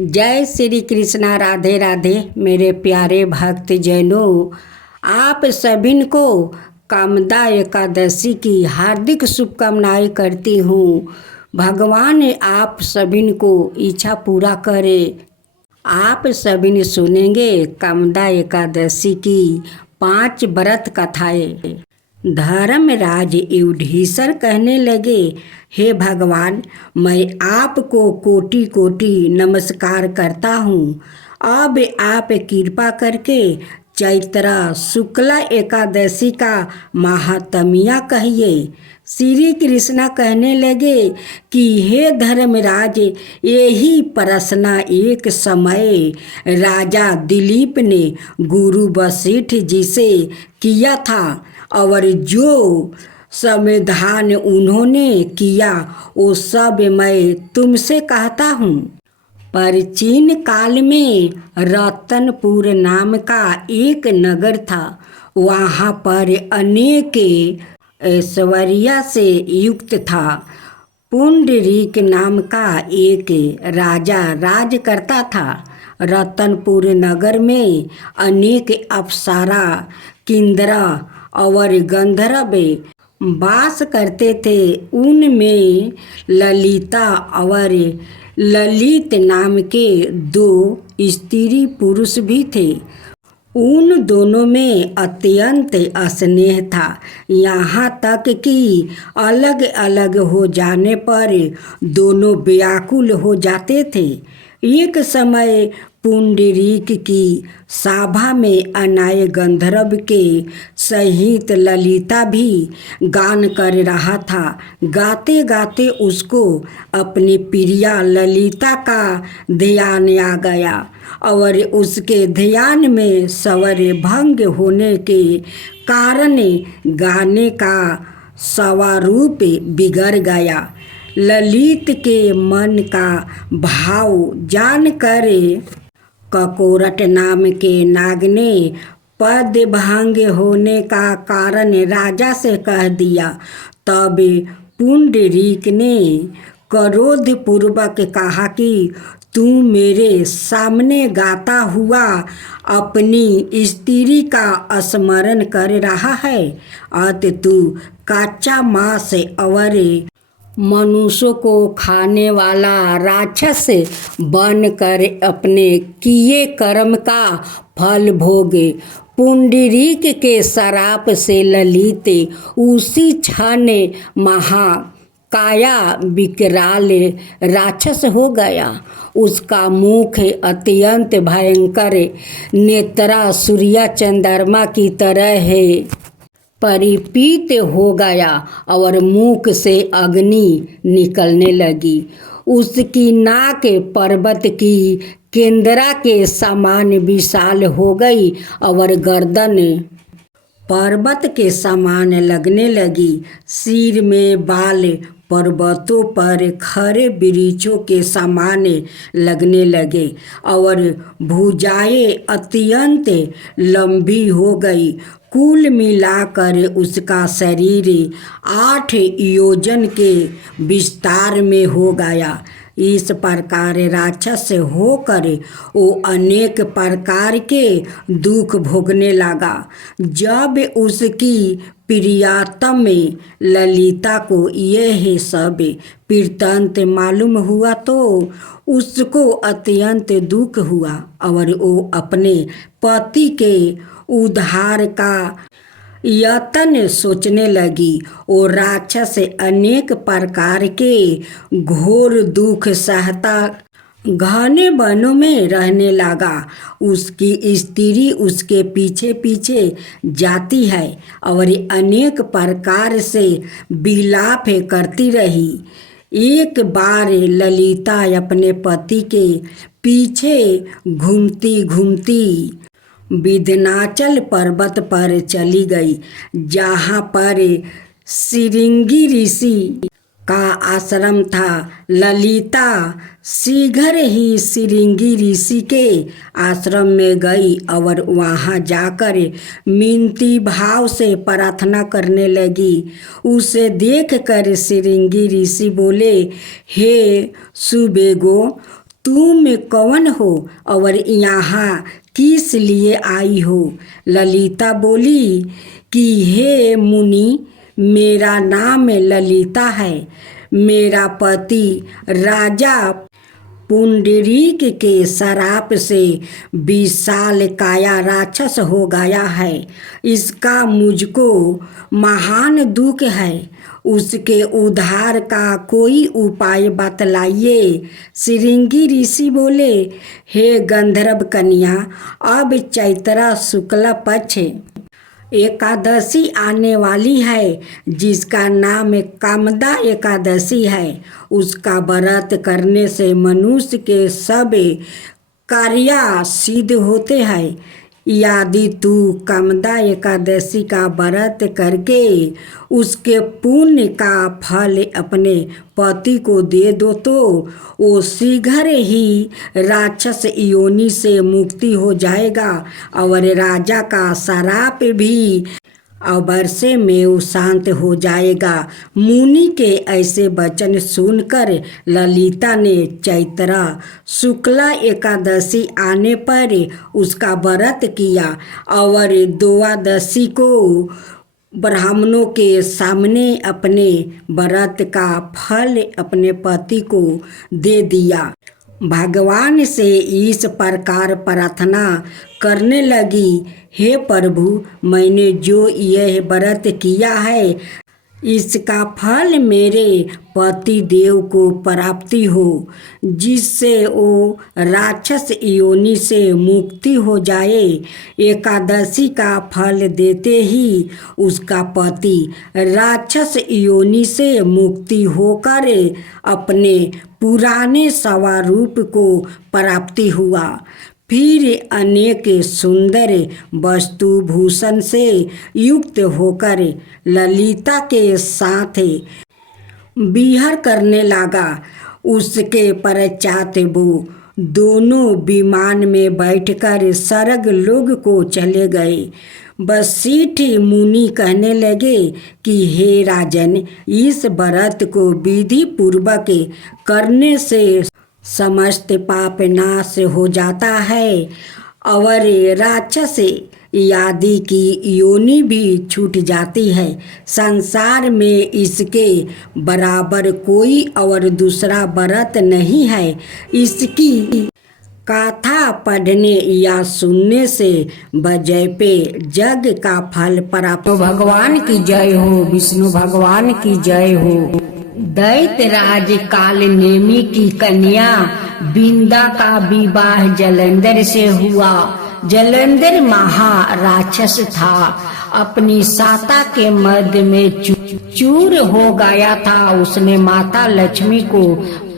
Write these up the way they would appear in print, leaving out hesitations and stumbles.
जय श्री कृष्णा। राधे राधे मेरे प्यारे भक्त जैनों, आप सभी को कामदा एकादशी की हार्दिक शुभकामनाएं करती हूँ। भगवान आप सभी को इच्छा पूरा करे। आप सभी सुनेंगे कामदा एकादशी की 5 व्रत कथाएं। धर्मराज युधिष्ठिर कहने लगे, हे भगवान, मैं आपको कोटि कोटि नमस्कार करता हूँ। अब आप कृपा करके चैत्र शुक्ला एकादशी का महात्म्य कहिए। श्री कृष्णा कहने लगे कि हे धर्मराज, यही प्रश्न एक समय राजा दिलीप ने गुरु वशिष्ठ जी से किया था और जो समाधान उन्होंने किया वो सब मैं तुमसे कहता हूँ। प्राचीन काल में रतनपुर नाम का एक नगर था। वहाँ पर अनेक ऐश्वर्य से युक्त था। पुंडरीक नाम का एक राजा राज करता था। रतनपुर नगर में अनेक अप्सरा, किन्नर और गंधर्व वास करते थे। उनमें ललिता और ललित नाम के 2 स्त्री पुरुष भी थे। उन दोनों में अत्यंत स्नेह था, यहाँ तक कि अलग अलग हो जाने पर दोनों व्याकुल हो जाते थे। एक समय पुंडरीक की सभा में अनाय गंधर्व के सहित ललिता भी गान कर रहा था। गाते गाते उसको अपनी प्रिया ललिता का ध्यान आ गया और उसके ध्यान में स्वर भंग होने के कारण गाने का स्वरूप बिगड़ गया। ललित के मन का भाव जानकर ककोरट नाम के नाग ने पद भंग होने का कारण राजा से कह दिया। तब पुंडरीक ने क्रोधपूर्वक कहा कि तू मेरे सामने गाता हुआ अपनी स्त्री का स्मरण कर रहा है। अत तू कच्चा मांस और मनुष्यों को खाने वाला राक्षस बनकर अपने किए कर्म का फल भोगे। पुंडरीक के श्राप से ललित उसी क्षण महाकाया विकराल राक्षस हो गया। उसका मुख अत्यंत भयंकर, नेत्रा सूर्य चंद्रमा की तरह है परिपीत हो गया और मुख से अग्नि निकलने लगी। उसकी नाक पर्वत की केंद्रा के समान विशाल हो गई और गर्दन पर्वत के समान लगने लगी। सिर में बाल पर्वतों पर खरे वृक्षों के समान लगने लगे और भुजाएं अत्यंत लंबी हो गई। कुल मिलाकर उसका शरीर 8 योजन के विस्तार में हो गया। इस प्रकार राक्षस होकर वो अनेक प्रकार के दुख भोगने लगा। जब उसकी प्रियतम ललिता को यह सब वृत्तांत मालूम हुआ तो उसको अत्यंत दुख हुआ और वो अपने पति के उद्धार का यत्न सोचने लगी। वो राक्षस अनेक प्रकार के घोर दुख सहता घने वनों में रहने लगा। उसकी स्त्री उसके पीछे पीछे जाती है और अनेक प्रकार से विलाप करती रही। एक बार ललिता अपने पति के पीछे घूमती घूमती विंध्याचल पर्वत पर चली गई, जहाँ पर श्रृंगी ऋषि का आश्रम था। ललिता शीघ्र ही श्रृंगी ऋषि के आश्रम में गई और वहाँ जाकर मिनती भाव से प्रार्थना करने लगी। उसे देखकर श्रृंगी ऋषि बोले, हे सुबेगो, तुम कौन हो और यहाँ किस लिए आई हो? ललिता बोली कि हे मुनि, मेरा नाम ललिता है। मेरा पति राजा पुंडरीक के श्राप से विशाल काया राक्षस हो गया है। इसका मुझको महान दुख है। उसके उद्धार का कोई उपाय बतलाइए। श्रृंगी ऋषि बोले, हे गंधर्व कन्या, अब चैत्र शुक्ल पक्ष एकादशी आने वाली है, जिसका नाम कामदा एकादशी है। उसका व्रत करने से मनुष्य के सब कार्य सिद्ध होते हैं। यदि तू कामदा एकादशी का व्रत करके उसके पुण्य का फल अपने पति को दे दो तो वो शीघ्र ही राक्षस योनि से मुक्ति हो जाएगा और राजा का श्राप भी अवश्य में शांत हो जाएगा। मुनि के ऐसे वचन सुनकर ललिता ने चैत्र शुक्ला एकादशी आने पर उसका व्रत किया और द्वादशी को ब्राह्मणों के सामने अपने व्रत का फल अपने पति को दे दिया। भगवान से इस प्रकार प्रार्थना करने लगी, हे प्रभु, मैंने जो यह व्रत किया है इसका फल मेरे पति देव को प्राप्ति हो, जिससे वो राक्षस योनि से मुक्ति हो जाए। एकादशी का फल देते ही उसका पति राक्षस योनि से मुक्ति होकर अपने पुराने स्वरूप को प्राप्ति हुआ। फिर अनेक सुंदर वस्तुभूषण से युक्त होकर ललिता के साथ विहार करने लगा। उसके पश्चात वो दोनों विमान में बैठकर स्वर्ग लोक को चले गए। वशिष्ठ मुनि कहने लगे कि हे राजन, इस व्रत को विधि पूर्वक करने से समस्त पाप नाश हो जाता है और राक्षस आदि की योनि भी छूट जाती है। संसार में इसके बराबर कोई और दूसरा व्रत नहीं है। इसकी कथा पढ़ने या सुनने से बजय पे जग का फल प्राप्त। तो भगवान की जय हो, विष्णु भगवान की जय हो। दैत्यराज काल नेमी की कन्या बिंदा का विवाह जलंधर से हुआ। जलंधर महाराक्षस था, अपनी साता के मध्य में चूर हो गया था। उसने माता लक्ष्मी को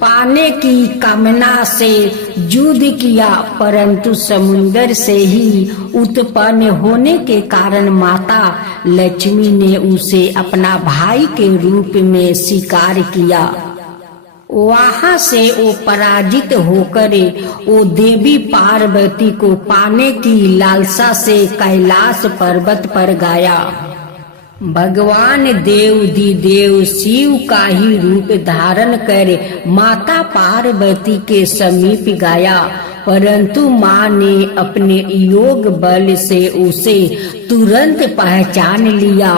पाने की कामना से युद्ध किया, परंतु समुद्र से ही उत्पन्न होने के कारण माता लक्ष्मी ने उसे अपना भाई के रूप में स्वीकार किया। वहां से वो पराजित होकर वो देवी पार्वती को पाने की लालसा से कैलाश पर्वत पर गया। भगवान देव शिव का ही रूप धारण कर माता पार्वती के समीप गया, परंतु माँ ने अपने योग बल से उसे तुरंत पहचान लिया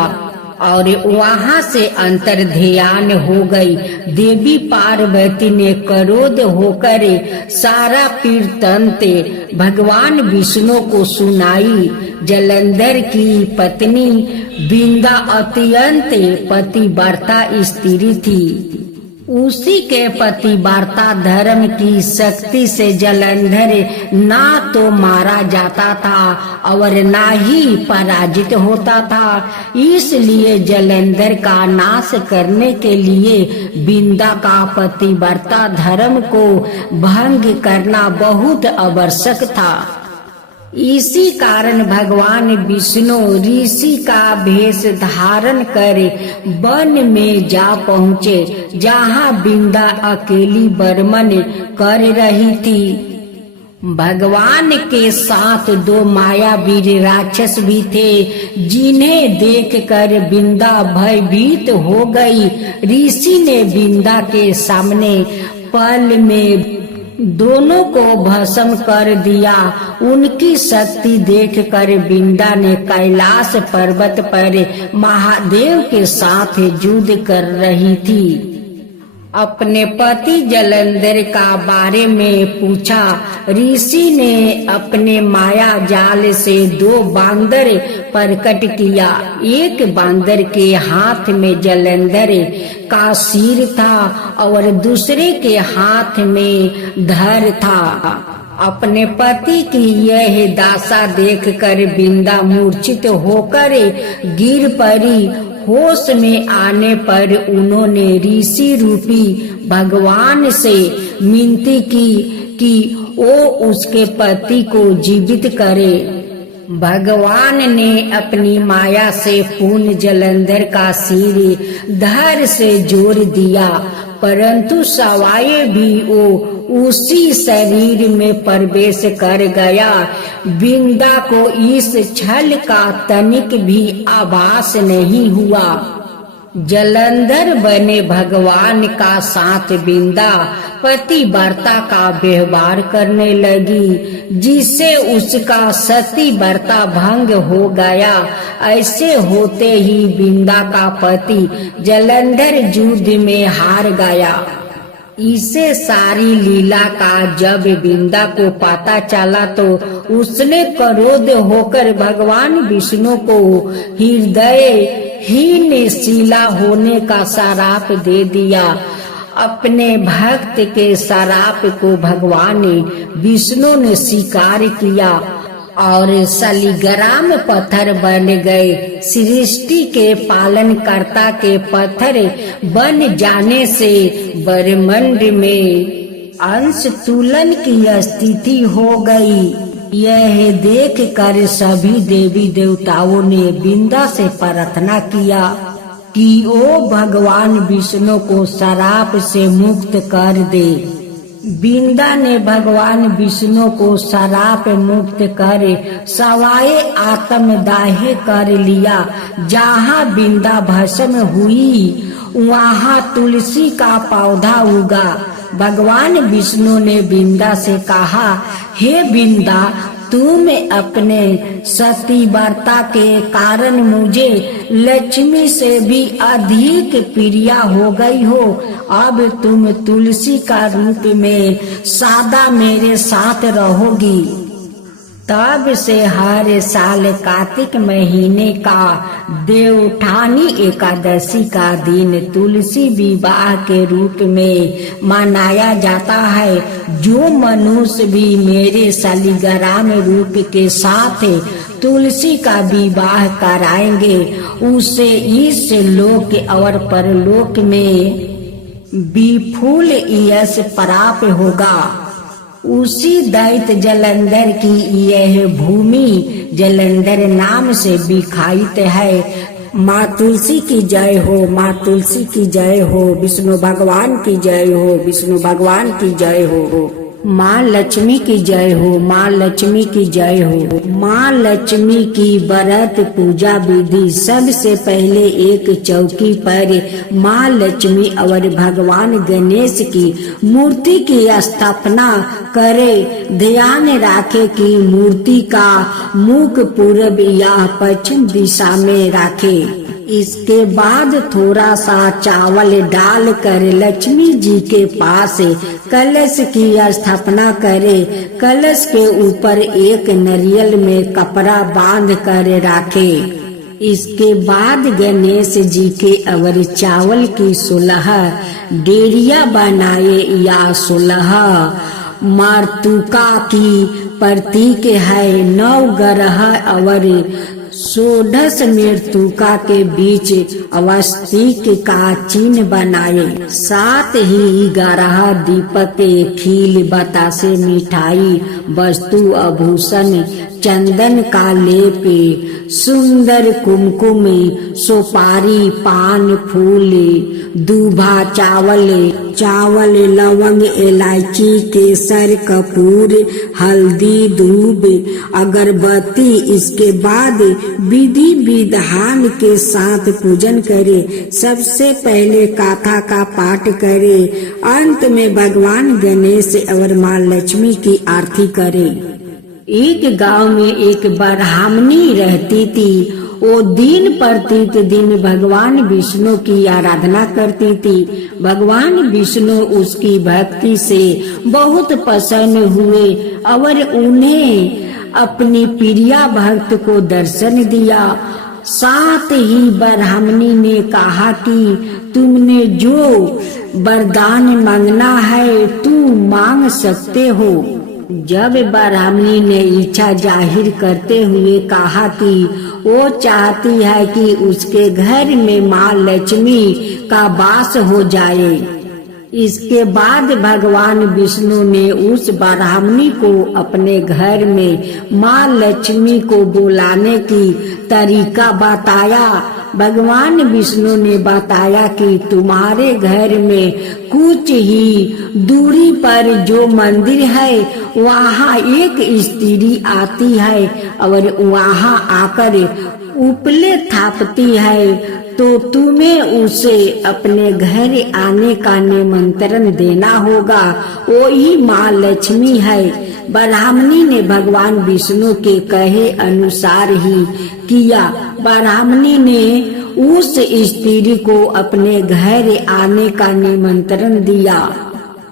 और वहां से अंतर्ध्यान हो गई। देवी पार्वती ने क्रोध होकर सारा वृत्तांत भगवान विष्णु को सुनाई। जलंधर की पत्नी बिंदा अत्यंत पतिव्रता स्त्री थी। उसी के पतिव्रता धर्म की शक्ति से जलंधर ना तो मारा जाता था और ना ही पराजित होता था। इसलिए जलंधर का नाश करने के लिए बिंदा का पतिव्रता धर्म को भंग करना बहुत आवश्यक था। इसी कारण भगवान विष्णु ऋषि का भेष धारण कर वन में जा पहुँचे, जहाँ बिंदा अकेली बर्मन कर रही थी। भगवान के साथ दो मायावीर राक्षस भी थे, जिन्हें देखकर बिंदा भयभीत हो गई। ऋषि ने बिंदा के सामने पल में दोनों को भस्म कर दिया। उनकी शक्ति देखकर बिंदा ने कैलाश पर्वत पर महादेव के साथ युद्ध कर रही थी। अपने पति जलंधर का बारे में पूछा। ऋषि ने अपने माया जाल से 2 बांदर प्रकट किया। एक बांदर के हाथ में जलंधर का सिर था और दूसरे के हाथ में धड़ था। अपने पति की यह दशा देखकर बिंदा मूर्छित होकर गिर पड़ी। होश में आने पर उन्होंने ऋषि रूपी भगवान से विनती की कि वो उसके पति को जीवित करे। भगवान ने अपनी माया से पुनः जलंधर का सिर धड़ से जोड़ दिया, परंतु सवाए भी वो उसी शरीर में प्रवेश कर गया। बिंदा को इस छल का तनिक भी आभास नहीं हुआ। जलंधर बने भगवान का साथ बिंदा पतिव्रता का व्यवहार करने लगी, जिससे उसका सतीव्रता भंग हो गया। ऐसे होते ही बिंदा का पति जलंधर युद्ध में हार गया। इसे सारी लीला का जब बिंदा को पता चला तो उसने क्रोध होकर भगवान विष्णु को हृदयहीन शिला होने का श्राप दे दिया। अपने भक्त के श्राप को भगवान विष्णु ने स्वीकार किया और शालिग्राम पत्थर बन गए। सृष्टि के पालनकर्ता के पत्थर बन जाने से ब्रह्मांड में अंश तुलन की स्थिति हो गई। यह देखकर सभी देवी देवताओं ने बिंदा से प्रार्थना किया कि वो भगवान विष्णु को श्राप से मुक्त कर दे। बिंदा ने भगवान विष्णु को श्राप मुक्त कर सवाए आत्मदाह कर लिया। जहाँ बिंदा भस्म हुई वहाँ तुलसी का पौधा उगा। भगवान विष्णु ने बिंदा से कहा, हे बिंदा, तुम अपने सतीव्रता के कारण मुझे लक्ष्मी से भी अधिक प्रिय हो गई हो। अब तुम तुलसी का रूप में सदा मेरे साथ रहोगी। तब से हर साल कार्तिक महीने का देवउठानी एकादशी का दिन तुलसी विवाह के रूप में मनाया जाता है। जो मनुष्य भी मेरे शालिग्राम रूप के साथ तुलसी का विवाह कराएंगे उसे इस लोक और परलोक में विपुल यश प्राप्त होगा। उसी दैत्य जलंधर की यह भूमि जलंधर नाम से विख्यात है। माँ तुलसी की जय हो, माँ तुलसी की जय हो, विष्णु भगवान की जय हो, विष्णु भगवान की जय हो। माँ लक्ष्मी की जय हो, माँ लक्ष्मी की जय हो। माँ लक्ष्मी की व्रत पूजा विधि। सबसे पहले एक चौकी पर माँ लक्ष्मी और भगवान गणेश की मूर्ति की स्थापना करे। ध्यान रखे कि मूर्ति का मुख पूर्व या पश्चिम दिशा में रखे। इसके बाद थोड़ा सा चावल डालकर लक्ष्मी जी के पास कलश की स्थापना करे। कलश के ऊपर एक नारियल में कपड़ा बांध कर रखे। इसके बाद गणेश जी के और चावल की 16 डेरिया बनाए या 16 मातृका की प्रतीक है। 9 ग्रह और 16 मृतका के बीच अवस्थित का चिन्ह बनाए। साथ ही 11 दीपक, खील, बतासे, मिठाई, वस्तु, आभूषण, चंदन का लेपे, सुंदर कुमकुम, सुपारी पान फूल, दूभा चावल लवंग इलायची केसर कपूर हल्दी दूब अगरबत्ती। इसके बाद विधि विधान के साथ पूजन करे। सबसे पहले गाथा का पाठ करे, अंत में भगवान गणेश और माँ लक्ष्मी की आरती करे। एक गांव में एक ब्राह्मणी रहती थी। वो दिन प्रतिदिन भगवान विष्णु की आराधना करती थी। भगवान विष्णु उसकी भक्ति से बहुत प्रसन्न हुए और उन्हें अपनी प्रिया भक्त को दर्शन दिया। साथ ही ब्राह्मणी ने कहा कि तुमने जो वरदान मांगना है तुम मांग सकते हो। जब ब्राह्मणी ने इच्छा जाहिर करते हुए कहा कि वो चाहती है कि उसके घर में माँ लक्ष्मी का वास हो जाए। इसके बाद भगवान विष्णु ने उस ब्राह्मणी को अपने घर में माँ लक्ष्मी को बुलाने की तरीका बताया। भगवान विष्णु ने बताया कि तुम्हारे घर में कुछ ही दूरी पर जो मंदिर है वहाँ एक स्त्री आती है और वहाँ आकर उपले थापती है, तो तुम्हें उसे अपने घर आने का निमंत्रण देना होगा। वो ही माँ लक्ष्मी है। ब्राह्मणी ने भगवान विष्णु के कहे अनुसार ही किया। ब्राह्मणी ने उस स्त्री को अपने घर आने का निमंत्रण दिया।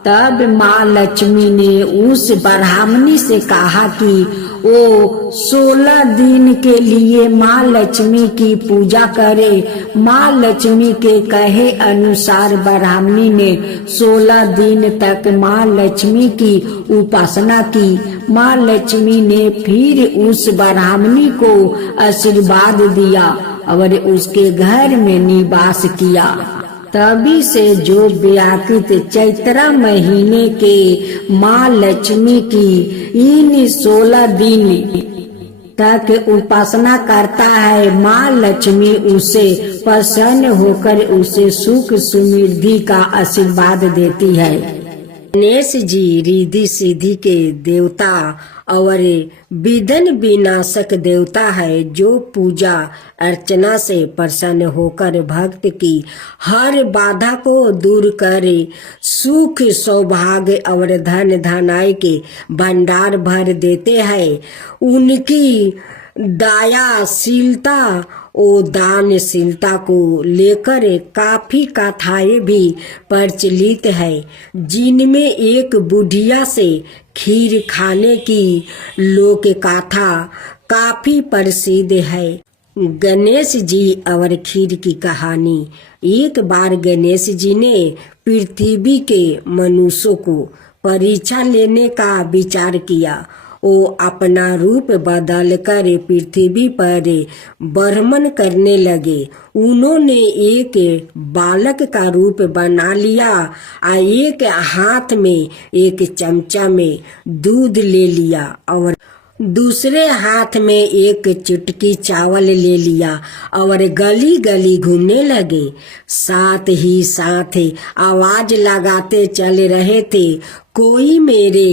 तब माँ लक्ष्मी ने उस ब्राह्मणी से कहा कि वो 16 दिन के लिए माँ लक्ष्मी की पूजा करे। माँ लक्ष्मी के कहे अनुसार ब्राह्मणी ने 16 दिन तक माँ लक्ष्मी की उपासना की। माँ लक्ष्मी ने फिर उस ब्राह्मणी को आशीर्वाद दिया और उसके घर में निवास किया। तभी से जो व्याकृत चैत्र महीने के माँ लक्ष्मी की इन 16 दिन तक उपासना करता है, माँ लक्ष्मी उसे प्रसन्न होकर उसे सुख समृद्धि का आशीर्वाद देती है। गणेश जी रिद्धि सिद्धि के देवता और विघ्न विनाशक देवता है, जो पूजा अर्चना से प्रसन्न होकर भक्त की हर बाधा को दूर करे, सुख सौभाग्य और धन धनाई के भंडार भर देते हैं। उनकी दयाशीलता और दानशीलता को लेकर काफी कथाएं भी प्रचलित है, जिनमें एक बुढ़िया से खीर खाने की लोक कथा काफी प्रसिद्ध है। गणेश जी और खीर की कहानी। एक बार गणेश जी ने पृथ्वी के मनुष्यों को परीक्षा लेने का विचार किया। वो अपना रूप बदलकर पृथ्वी पर भ्रमण करने लगे। उन्होंने एक बालक का रूप बना लिया और एक हाथ में एक चमचा में दूध ले लिया और दूसरे हाथ में एक चुटकी चावल ले लिया और गली गली घूमने लगे। साथ ही साथ आवाज लगाते चल रहे थे, कोई मेरे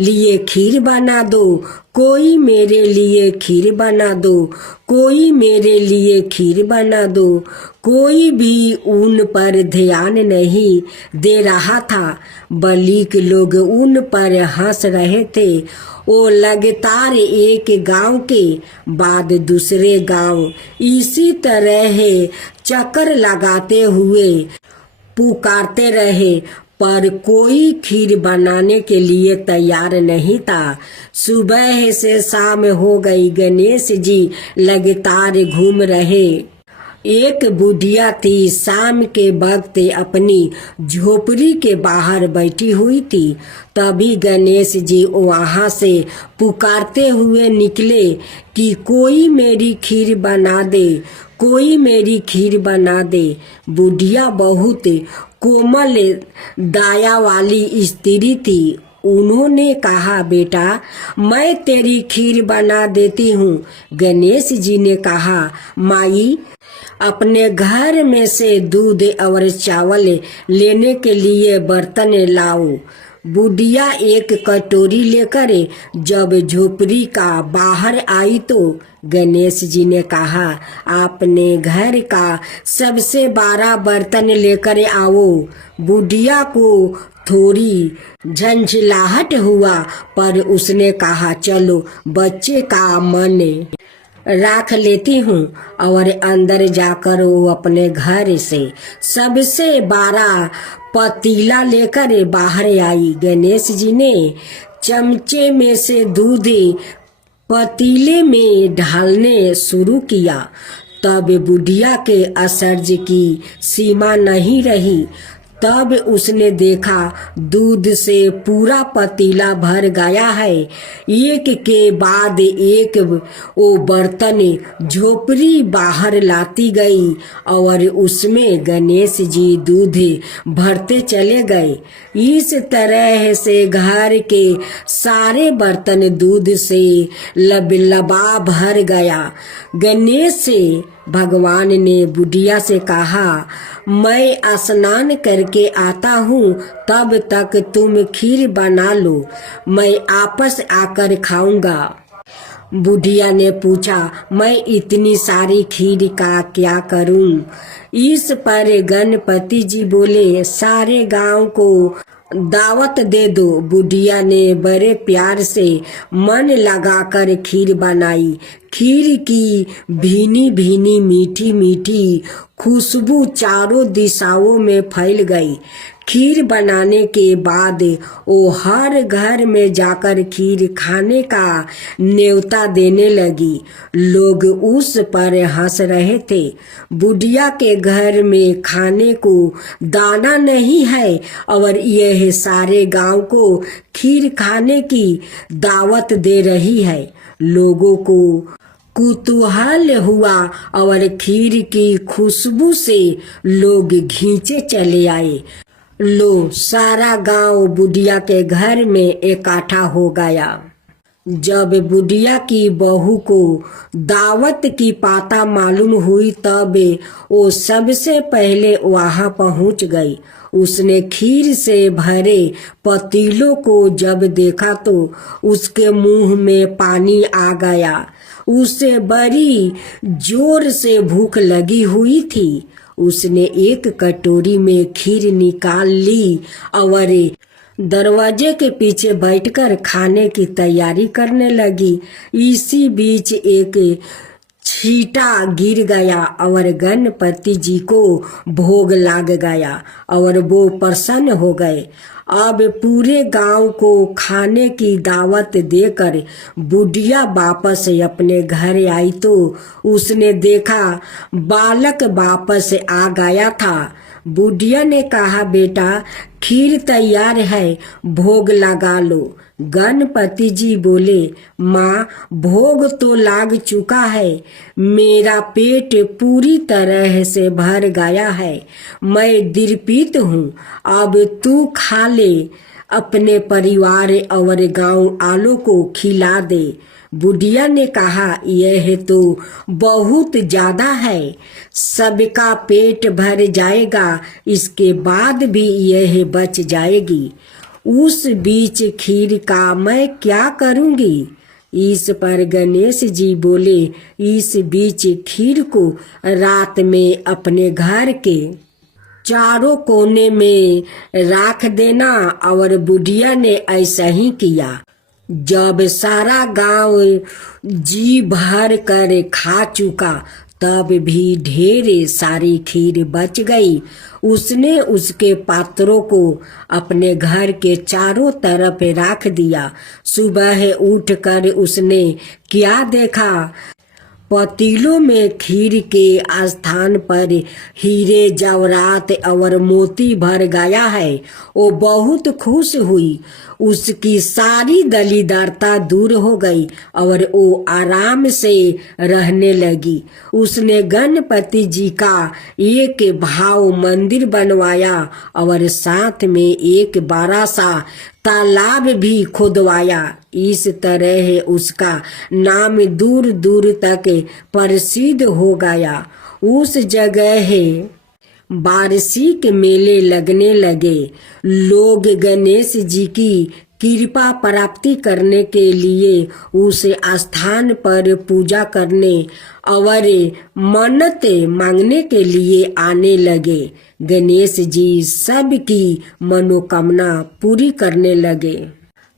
लिए खीर बना दो, कोई मेरे लिए खीर बना दो, कोई मेरे लिए खीर बना दो। कोई भी उन पर ध्यान नहीं दे रहा था, बल्कि लोग उन पर हंस रहे थे। वो लगातार एक गांव के बाद दूसरे गांव इसी तरह चक्कर लगाते हुए पुकारते रहे, पर कोई खीर बनाने के लिए तैयार नहीं था। सुबह से शाम हो गई, गणेश जी लगातार घूम रहे। एक बुढ़िया थी, शाम के वक्त अपनी झोपड़ी के बाहर बैठी हुई थी। तभी गणेश जी वहां से पुकारते हुए निकले कि कोई मेरी खीर बना दे, कोई मेरी खीर बना दे। बुढ़िया बहुत कोमल दया वाली स्त्री थी। उन्होंने कहा, बेटा मैं तेरी खीर बना देती हूँ। गणेश जी ने कहा, माई अपने घर में से दूध और चावल लेने के लिए बर्तन लाओ। बुढ़िया एक कटोरी लेकर जब झोपड़ी का बाहर आई तो गणेश जी ने कहा, आपने घर का सबसे बड़ा बर्तन लेकर आओ। बुढ़िया को थोड़ी झंझलाहट हुआ, पर उसने कहा, चलो बच्चे का मन राख लेती हूँ। और अंदर जाकर वो अपने घर से सबसे बड़ा पतीला लेकर बाहर आई। गणेश जी ने चमचे में से दूध पतीले में ढालने शुरू किया। तब बुढ़िया के आश्चर्य की सीमा नहीं रही। तब उसने देखा दूध से पूरा पतीला भर गया है। एक के बाद एक वो बर्तन झोपड़ी बाहर लाती गई और उसमें गणेश जी दूध भरते चले गए। इस तरह से घर के सारे बर्तन दूध से लबलबा भर गया। गणेश भगवान ने बुढ़िया से कहा, मैं स्नान करके आता हूँ, तब तक तुम खीर बना लो, मैं आपस आकर खाऊंगा। बुढ़िया ने पूछा, मैं इतनी सारी खीर का क्या करूं? इस पर गणपति जी बोले, सारे गांव को दावत दे दो। बुढ़िया ने बड़े प्यार से मन लगाकर खीर बनाई। खीर की भीनी भीनी मीठी मीठी खुशबू चारों दिशाओं में फैल गई। खीर बनाने के बाद वो हर घर में जाकर खीर खाने का न्योता देने लगी। लोग उस पर हंस रहे थे। बुढ़िया के घर में खाने को दाना नहीं है और यह सारे गांव को खीर खाने की दावत दे रही है। लोगों को कुतूहल हुआ और खीर की खुशबू से लोग खींचे चले आए। लो, सारा गांव बुढ़िया के घर में इकट्ठा हो गया। जब बुढ़िया की बहू को दावत की पाता मालूम हुई तब वो सबसे पहले वहां पहुंच गई। उसने खीर से भरे पतीलों को जब देखा तो उसके मुंह में पानी आ गया। उसे बड़ी जोर से भूख लगी हुई थी। उसने एक कटोरी में खीर निकाल ली और दरवाजे के पीछे बैठकर खाने की तैयारी करने लगी। इसी बीच एक छींटा गिर गया और गणपति जी को भोग लग गया और वो प्रसन्न हो गए। अब पूरे गांव को खाने की दावत देकर बुढ़िया वापस अपने घर आई तो उसने देखा बालक वापस आ गया था। बुढ़िया ने कहा, बेटा खीर तैयार है, भोग लगा लो। गणपति जी बोले, माँ भोग तो लाग चुका है, मेरा पेट पूरी तरह से भर गया है, मैं दिलपीत हूँ, अब तू खा ले, अपने परिवार और गांव वालों को खिला दे। बुढ़िया ने कहा, यह तो बहुत ज्यादा है, सबका पेट भर जाएगा, इसके बाद भी यह बच जाएगी। उस बीच खीर का मैं क्या करूंगी? इस पर गणेश जी बोले, इस बीच खीर को रात में अपने घर के चारों कोने में रख देना। और बुढ़िया ने ऐसा ही किया। जब सारा गांव जी भर कर खा चुका तब भी ढेर सारी खीर बच गई। उसने उसके पात्रों को अपने घर के चारों तरफ रख दिया। सुबह उठकर उसने क्या देखा, पतीलों में खीर के स्थान पर हीरे जवाहरात और मोती भर गया है। वो बहुत खुश हुई। उसकी सारी दलीदारता दूर हो गई और वो आराम से रहने लगी। उसने गणपति जी का एक भाव मंदिर बनवाया और साथ में एक बड़ा सा तालाब भी खुदवाया। इस तरह उसका नाम दूर दूर तक प्रसिद्ध हो गया। उस जगह वार्षिक मेले लगने लगे। लोग गणेश जी की कृपा प्राप्ति करने के लिए उस स्थान पर पूजा करने और मन्नत मांगने के लिए आने लगे। गणेश जी सबकी मनोकामना पूरी करने लगे।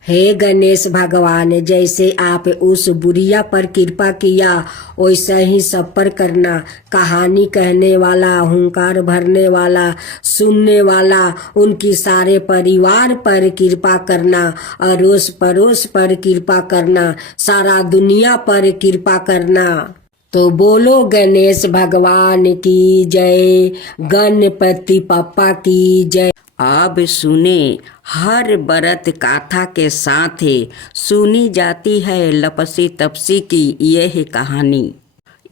हे गणेश भगवान, जैसे आप उस बुढ़िया पर कृपा किया वैसा ही सब पर करना। कहानी कहने वाला, हुंकार भरने वाला, सुनने वाला, उनकी सारे परिवार पर कृपा करना, अड़ोस पड़ोस पर कृपा करना, सारा दुनिया पर कृपा करना। तो बोलो गणेश भगवान की जय, गणपति पप्पा की जय। अब सुने, हर व्रत गाथा के साथ सुनी जाती है लपसी तपसी की यह कहानी।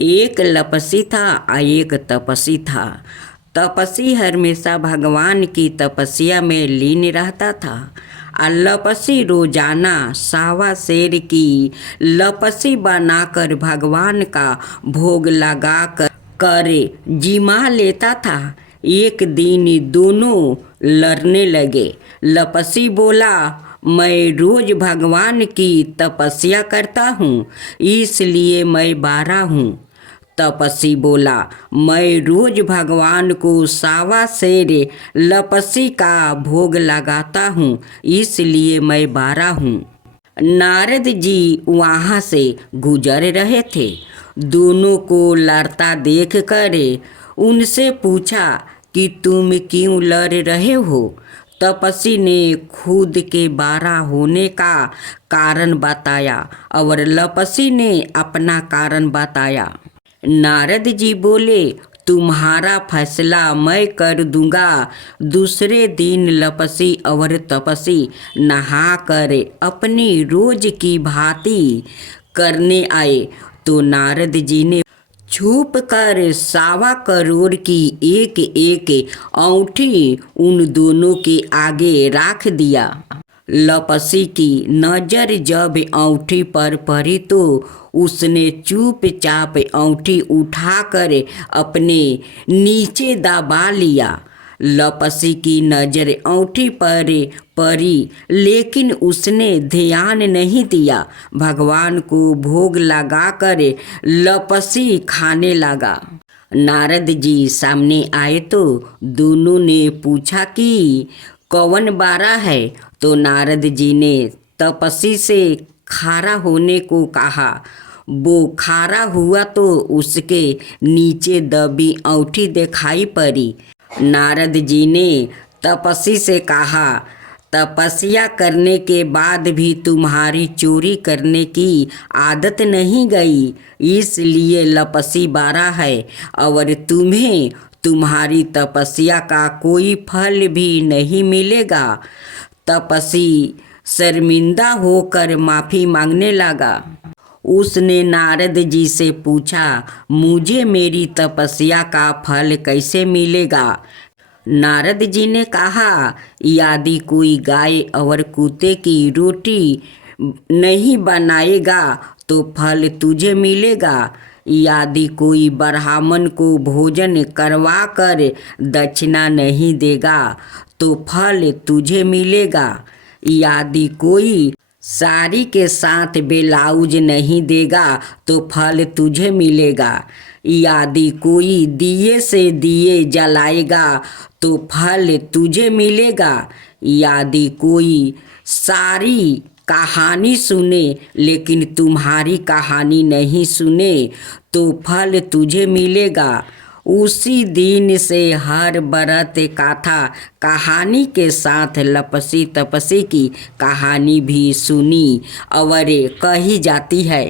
एक लपसी था और एक तपसी था। तपसी हमेशा भगवान की तपस्या में लीन रहता था और लपसी रोजाना सावा शेर की लपसी बनाकर भगवान का भोग लगा कर जिमा लेता था। एक दिन दोनों लड़ने लगे। लपसी बोला, मैं रोज भगवान की तपस्या करता हूँ, इसलिए मैं बारा हूँ। तपसी बोला, मैं रोज भगवान को सावा शेर लपसी का भोग लगाता हूँ, इसलिए मैं बारा हूँ। नारद जी वहाँ से गुजर रहे थे। दोनों को लड़ता देख कर उनसे पूछा कि तुम क्यों लड़ रहे हो। तपसी ने खुद के बारा होने का कारण बताया और लपसी ने अपना कारण बताया। नारद जी बोले, तुम्हारा फैसला मैं कर दूंगा। दूसरे दिन लपसी और तपसी नहा कर अपनी रोज की भांति करने आए तो नारद जी ने छुप कर 1.25 करोड़ की एक एक औंठी उन दोनों के आगे रख दिया। लपसी की नजर जब औंठी पर पड़ी तो उसने चुपचाप औंठी उठाकर अपने नीचे दबा लिया। लपसी की नजर औंठी पर पड़ी लेकिन उसने ध्यान नहीं दिया। भगवान को भोग लगाकर लपसी खाने लगा। नारद जी सामने आए तो दोनों ने पूछा कि कौन बारा है। तो नारद जी ने तपसी से खारा होने को कहा। वो खारा हुआ तो उसके नीचे दबी औंठी दिखाई पड़ी। नारद जी ने तपसी से कहा, तपस्या करने के बाद भी तुम्हारी चोरी करने की आदत नहीं गई, इसलिए लपसी बारा है और तुम्हें तुम्हारी तपस्या का कोई फल भी नहीं मिलेगा। तपसी शर्मिंदा होकर माफ़ी मांगने लगा। उसने नारद जी से पूछा, मुझे मेरी तपस्या का फल कैसे मिलेगा। नारद जी ने कहा, यदि कोई गाय और कुत्ते की रोटी नहीं बनाएगा तो फल तुझे मिलेगा। यदि कोई ब्राह्मण को भोजन करवा कर दक्षिणा नहीं देगा तो फल तुझे मिलेगा। यदि कोई साड़ी के साथ ब्लाउज नहीं देगा तो फल तुझे मिलेगा। यदि कोई दिए से दिए जलाएगा तो फल तुझे मिलेगा। यदि कोई सारी कहानी सुने लेकिन तुम्हारी कहानी नहीं सुने तो फल तुझे मिलेगा। उसी दिन से हर व्रत कथा कहानी के साथ लपसी तपसी की कहानी भी सुनी और कही जाती है।